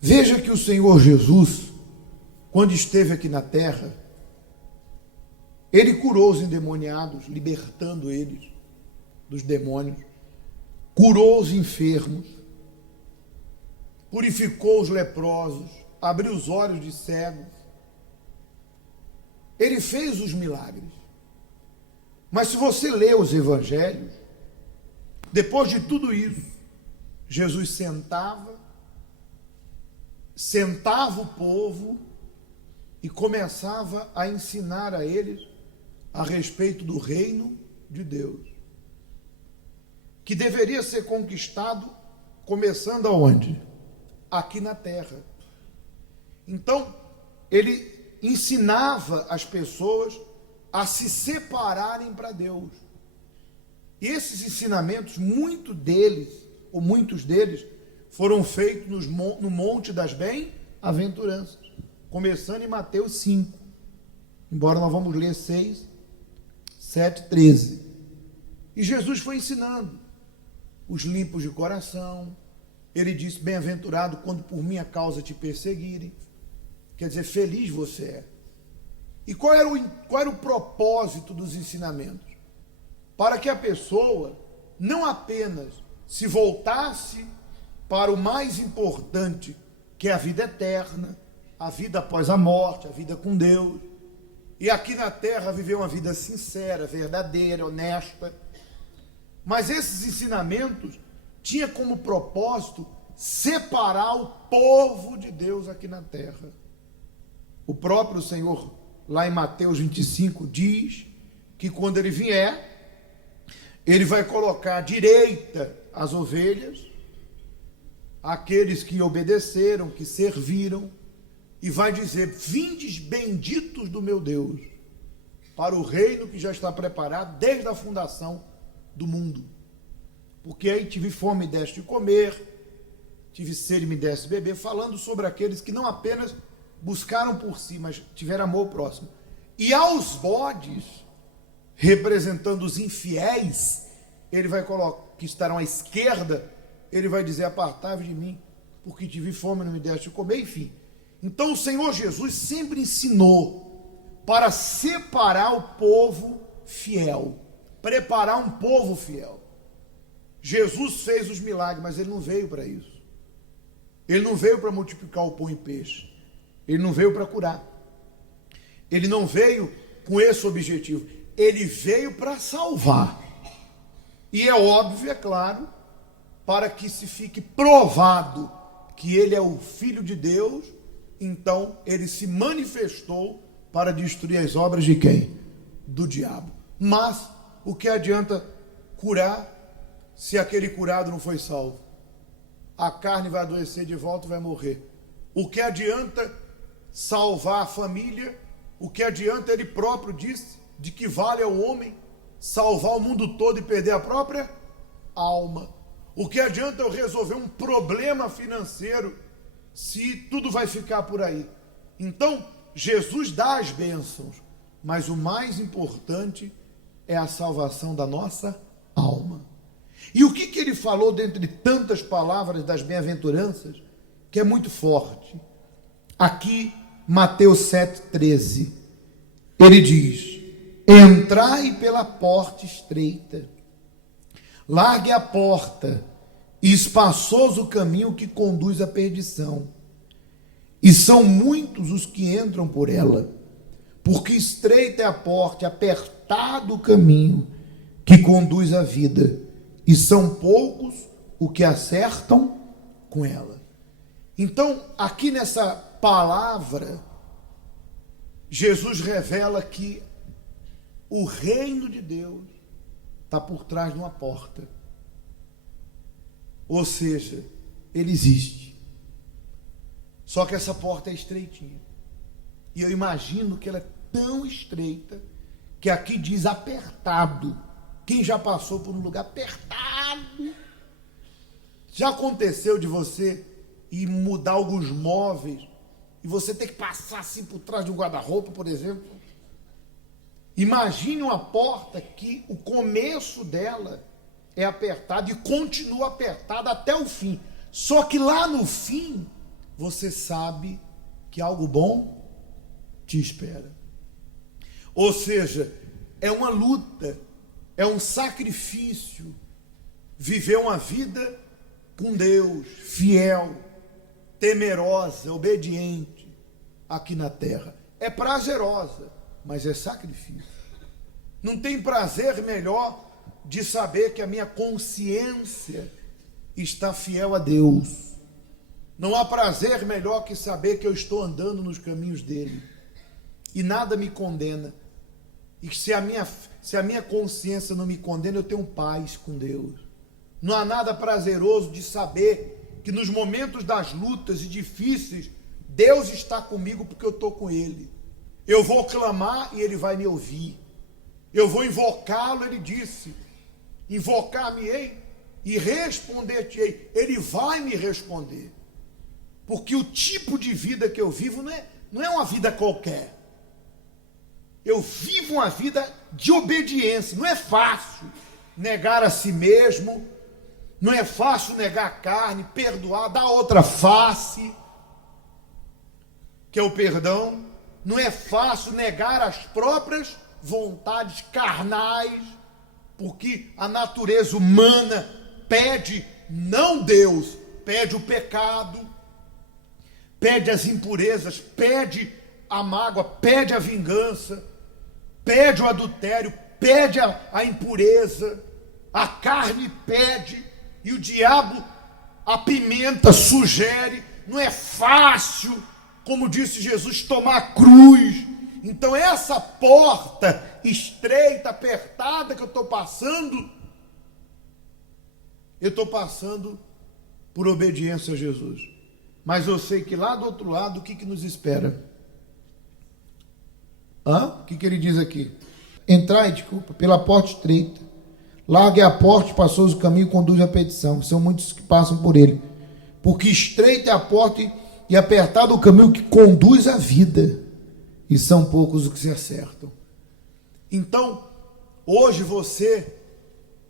Veja que o Senhor Jesus, quando esteve aqui na terra, ele curou os endemoniados, libertando eles dos demônios, curou os enfermos, purificou os leprosos, abriu os olhos de cegos. Ele fez os milagres. Mas se você lê os evangelhos, depois de tudo isso, Jesus sentava o povo e começava a ensinar a eles a respeito do reino de Deus, que deveria ser conquistado começando aonde? Aqui na terra. Então, ele ensinava as pessoas a se separarem para Deus. E esses ensinamentos, muitos deles, foram feitos no Monte das Bem-aventuranças, começando em Mateus 5, embora nós vamos ler 6, 7, 13. E Jesus foi ensinando os limpos de coração. Ele disse: bem-aventurado quando por minha causa te perseguirem. Quer dizer, feliz você é. E qual era o propósito dos ensinamentos? Para que a pessoa não apenas se voltasse para o mais importante, que é a vida eterna, a vida após a morte, a vida com Deus, e aqui na terra viver uma vida sincera, verdadeira, honesta. Mas esses ensinamentos tinham como propósito separar o povo de Deus aqui na terra. O próprio Senhor, lá em Mateus 25, diz que quando ele vier, ele vai colocar à direita as ovelhas, aqueles que obedeceram, que serviram, e vai dizer: vindes benditos do meu Deus, para o reino que já está preparado desde a fundação do mundo. Porque aí tive fome e deste de comer, tive sede e me deste de beber, falando sobre aqueles que não apenas buscaram por si, mas tiveram amor ao próximo. E aos bodes, representando os infiéis, ele vai colocar, que estarão à esquerda, ele vai dizer: apartai-vos de mim, porque tive fome e não me deste de comer. Enfim, então o Senhor Jesus sempre ensinou para separar o povo fiel, preparar um povo fiel. Jesus fez os milagres, mas ele não veio para isso. Ele não veio para multiplicar o pão e peixe. Ele não veio para curar. Ele não veio com esse objetivo. Ele veio para salvar. E é óbvio, é claro, para que se fique provado que ele é o Filho de Deus, então ele se manifestou para destruir as obras de quem? Do diabo. Mas o que adianta curar se aquele curado não foi salvo? A carne vai adoecer de volta e vai morrer. O que adianta salvar a família? O que adianta, ele próprio disse, de que vale ao homem salvar o mundo todo e perder a própria alma? O que adianta eu resolver um problema financeiro se tudo vai ficar por aí? Então, Jesus dá as bênçãos, mas o mais importante é a salvação da nossa alma. E o que ele falou dentre tantas palavras das bem-aventuranças, que é muito forte? Aqui, Mateus 7,13, ele diz: entrai pela porta estreita, largue a porta, e espaçoso o caminho que conduz à perdição, e são muitos os que entram por ela, porque estreita é a porta, apertado o caminho que conduz à vida, e são poucos os que acertam com ela. Então, aqui nessa palavra, Jesus revela que o reino de Deus está por trás de uma porta. Ou seja, ele existe. Só que essa porta é estreitinha. E eu imagino que ela é tão estreita que aqui diz apertado. Quem já passou por um lugar apertado? Já aconteceu de você ir mudar alguns móveis e você ter que passar assim por trás de um guarda-roupa, por exemplo? Imagine uma porta que o começo dela é apertado e continua apertado até o fim. Só que lá no fim você sabe que algo bom te espera. Ou seja, é uma luta, é um sacrifício viver uma vida com Deus, fiel, temerosa, obediente aqui na terra. É prazerosa, mas é sacrifício. Não tem prazer melhor de saber que a minha consciência está fiel a Deus. Não há prazer melhor que saber que eu estou andando nos caminhos dele e nada me condena. E se a minha consciência não me condena, eu tenho paz com Deus. Não há nada prazeroso de saber que nos momentos das lutas e difíceis, Deus está comigo porque eu estou com Ele. Eu vou clamar e Ele vai me ouvir. Eu vou invocá-lo, Ele disse, invocar-me-ei e responder-te-ei. Ele vai me responder. Porque o tipo de vida que eu vivo não é uma vida qualquer. Eu vivo uma vida de obediência. Não é fácil negar a si mesmo, não é fácil negar a carne, perdoar, dar outra face, que é o perdão. Não é fácil negar as próprias vontades carnais, porque a natureza humana pede não Deus, pede o pecado, pede as impurezas, pede a mágoa, pede a vingança, pede o adultério, pede a impureza, a carne pede, e o diabo apimenta, sugere. Não é fácil, como disse Jesus, tomar a cruz. Então essa porta estreita, apertada que eu estou passando por obediência a Jesus. Mas eu sei que lá do outro lado, o que nos espera? O que ele diz aqui? Entrai, pela porta estreita. Larga é a porta, espaçoso o caminho, conduz à perdição. São muitos que passam por ele. Porque estreita é a porta e apertado o caminho que conduz à vida. E são poucos os que se acertam. Então, hoje você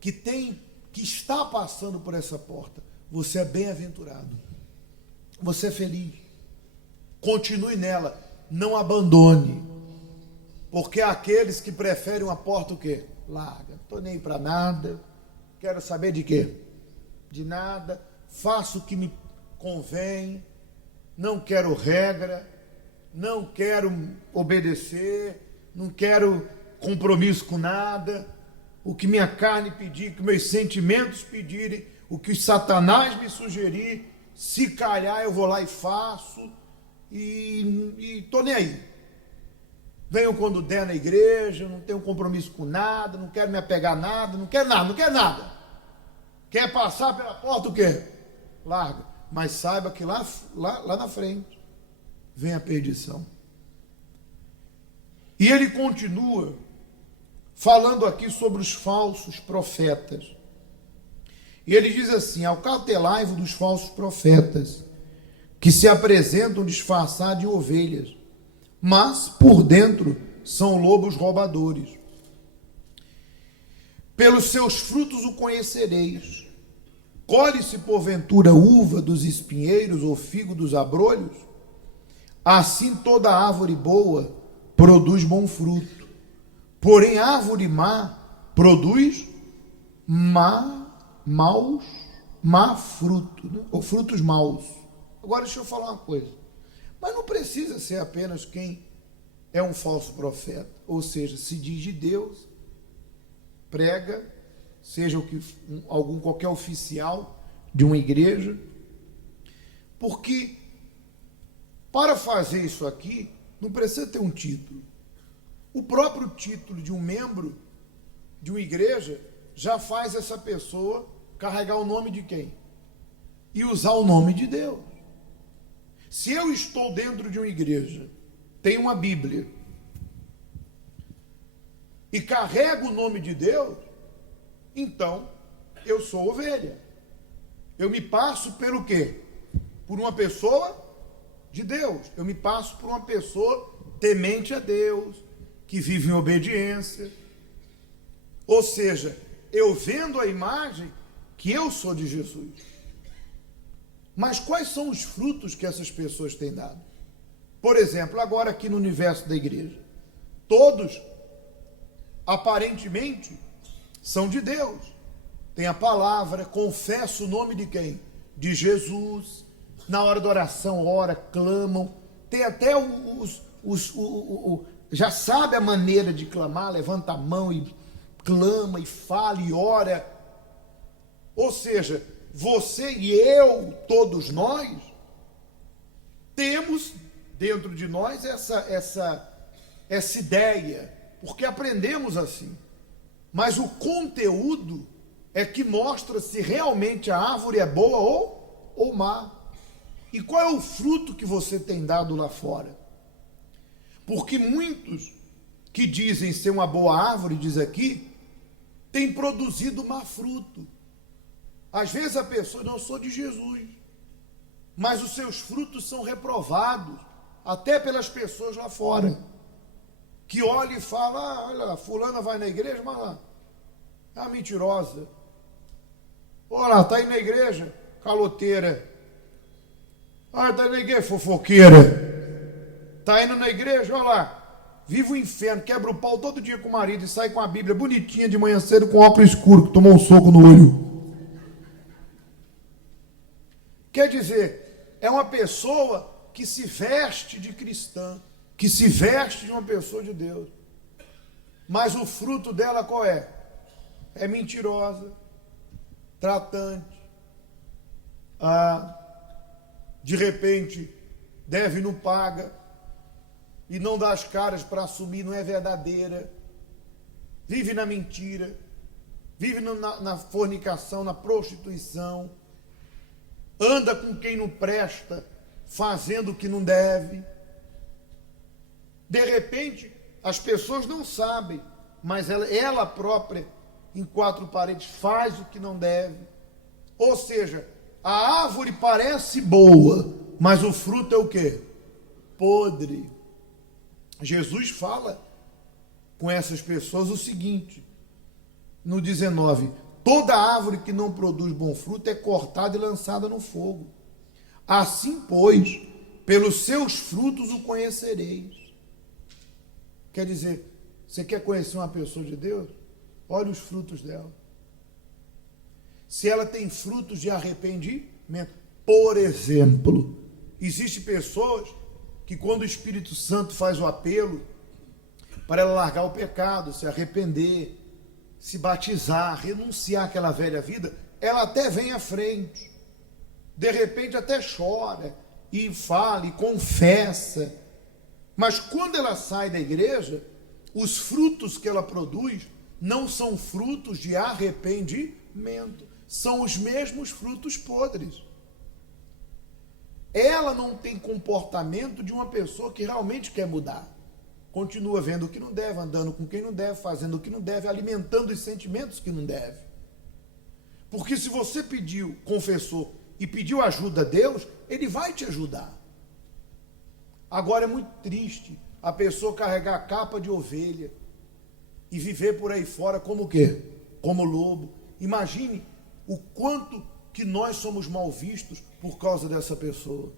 que está passando por essa porta, você é bem-aventurado. Você é feliz. Continue nela. Não abandone. Porque há aqueles que preferem uma porta o quê? Larga. Não estou nem para nada. Quero saber de quê? De nada. Faço o que me convém. Não quero regra. Não quero obedecer. Não quero compromisso com nada. O que minha carne pedir, o que meus sentimentos pedirem, o que Satanás me sugerir, se calhar eu vou lá e faço. E estou nem aí. Venho quando der na igreja, não tenho compromisso com nada, não quero me apegar a nada, não quero nada. Quer passar pela porta o quê? Larga. Mas saiba que lá na frente vem a perdição. E ele continua falando aqui sobre os falsos profetas. E ele diz assim: acautelai-vos dos falsos profetas, que se apresentam disfarçados de ovelhas, mas por dentro são lobos roubadores. Pelos seus frutos o conhecereis. Colhe-se porventura uva dos espinheiros ou figo dos abrolhos? Assim toda árvore boa produz bom fruto, porém árvore má produz má fruto, né? Ou frutos maus. Agora deixa eu falar uma coisa. Mas não precisa ser apenas quem é um falso profeta, ou seja, se diz de Deus, prega, seja qualquer oficial de uma igreja, porque para fazer isso aqui não precisa ter um título. O próprio título de um membro de uma igreja já faz essa pessoa carregar o nome de quem? E usar o nome de Deus. Se eu estou dentro de uma igreja, tenho uma Bíblia, e carrego o nome de Deus, então eu sou ovelha. Eu me passo pelo quê? Por uma pessoa de Deus. Eu me passo por uma pessoa temente a Deus, que vive em obediência. Ou seja, eu vendo a imagem que eu sou de Jesus. Mas quais são os frutos que essas pessoas têm dado? Por exemplo, agora aqui no universo da igreja, todos, aparentemente, são de Deus. Tem a palavra, confessa o nome de quem? De Jesus. Na hora da oração, ora, clamam. Tem até já sabe a maneira de clamar, levanta a mão e clama, e fala, e ora. Ou seja, você e eu, todos nós, temos dentro de nós essa ideia, porque aprendemos assim. Mas o conteúdo é que mostra se realmente a árvore é boa ou má. E qual é o fruto que você tem dado lá fora? Porque muitos que dizem ser uma boa árvore, diz aqui, têm produzido má fruto. Às vezes a pessoa, não, eu sou de Jesus, mas os seus frutos são reprovados, até pelas pessoas lá fora, que olham e falam, olha lá, fulana vai na igreja, mas lá, é uma mentirosa. Olha lá, está aí na igreja, caloteira. Ah, está aí na igreja, fofoqueira. Está indo na igreja, olha lá, vive o inferno, quebra o pau todo dia com o marido e sai com a Bíblia bonitinha de manhã cedo com óculos escuro, que tomou um soco no olho. Quer dizer, é uma pessoa que se veste de cristã, que se veste de uma pessoa de Deus. Mas o fruto dela qual é? É mentirosa, tratante, de repente deve e não paga, e não dá as caras para assumir, não é verdadeira, vive na mentira, vive na fornicação, na prostituição, anda com quem não presta, fazendo o que não deve. De repente, as pessoas não sabem, mas ela própria, em quatro paredes, faz o que não deve. Ou seja, a árvore parece boa, mas o fruto é o quê? Podre. Jesus fala com essas pessoas o seguinte, no 19, toda árvore que não produz bom fruto é cortada e lançada no fogo. Assim, pois, pelos seus frutos o conhecereis. Quer dizer, você quer conhecer uma pessoa de Deus? Olha os frutos dela. Se ela tem frutos de arrependimento, por exemplo, existem pessoas que quando o Espírito Santo faz o apelo para ela largar o pecado, se arrepender, se batizar, renunciar àquela velha vida, ela até vem à frente, de repente até chora, e fala, e confessa, mas quando ela sai da igreja, os frutos que ela produz não são frutos de arrependimento, são os mesmos frutos podres. Ela não tem comportamento de uma pessoa que realmente quer mudar. Continua vendo o que não deve, andando com quem não deve, fazendo o que não deve, alimentando os sentimentos que não deve. Porque se você pediu, confessou e pediu ajuda a Deus, Ele vai te ajudar. Agora é muito triste a pessoa carregar a capa de ovelha e viver por aí fora como o quê? Como lobo. Imagine o quanto que nós somos mal vistos por causa dessa pessoa.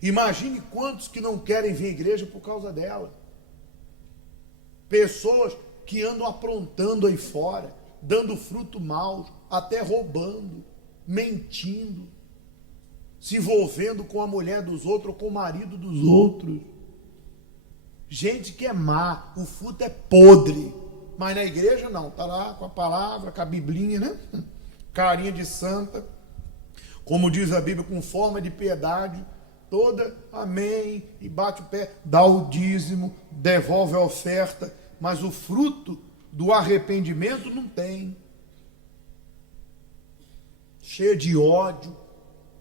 Imagine quantos que não querem vir à igreja por causa dela. Pessoas que andam aprontando aí fora, dando fruto maus, até roubando, mentindo, se envolvendo com a mulher dos outros ou com o marido dos outros. Gente que é má, o fruto é podre, mas na igreja não, está lá com a palavra, com a biblinha, né? Carinha de santa, como diz a Bíblia, com forma de piedade, toda, amém, e bate o pé, dá o dízimo, devolve a oferta, mas o fruto do arrependimento não tem. Cheia de ódio,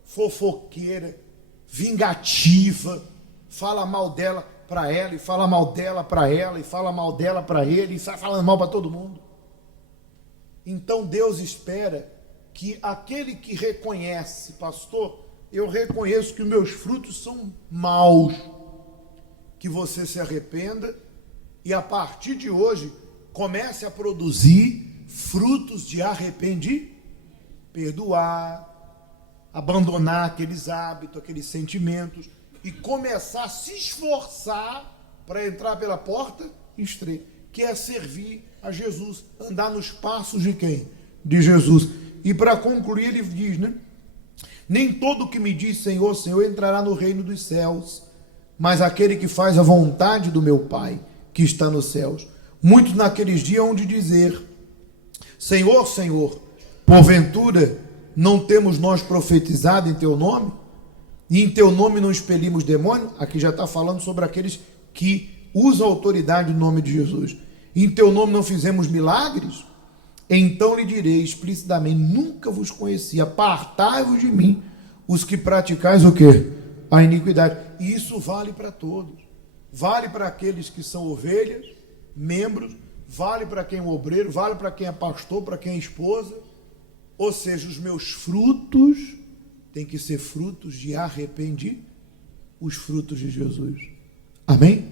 fofoqueira, vingativa, fala mal dela para ela, e fala mal dela para ela, e fala mal dela para ele, e sai falando mal para todo mundo. Então Deus espera que aquele que reconhece, pastor, eu reconheço que os meus frutos são maus, que você se arrependa e a partir de hoje comece a produzir frutos de arrependimento, perdoar, abandonar aqueles hábitos, aqueles sentimentos e começar a se esforçar para entrar pela porta estreita, que é servir a Jesus, andar nos passos de quem? De Jesus. E para concluir ele diz, né? Nem todo que me diz Senhor, Senhor entrará no reino dos céus, mas aquele que faz a vontade do meu Pai que está nos céus. Muitos naqueles dias hão de dizer, Senhor, Senhor, porventura não temos nós profetizado em teu nome? E em teu nome não expelimos demônio? Aqui já está falando sobre aqueles que usam a autoridade no nome de Jesus. Em teu nome não fizemos milagres? Então lhe direi explicitamente, nunca vos conheci, apartai-vos de mim, os que praticais o quê? A iniquidade. E isso vale para todos. Vale para aqueles que são ovelhas, membros, vale para quem é obreiro, vale para quem é pastor, para quem é esposa. Ou seja, os meus frutos têm que ser frutos de arrependimento, os frutos de Jesus. Amém?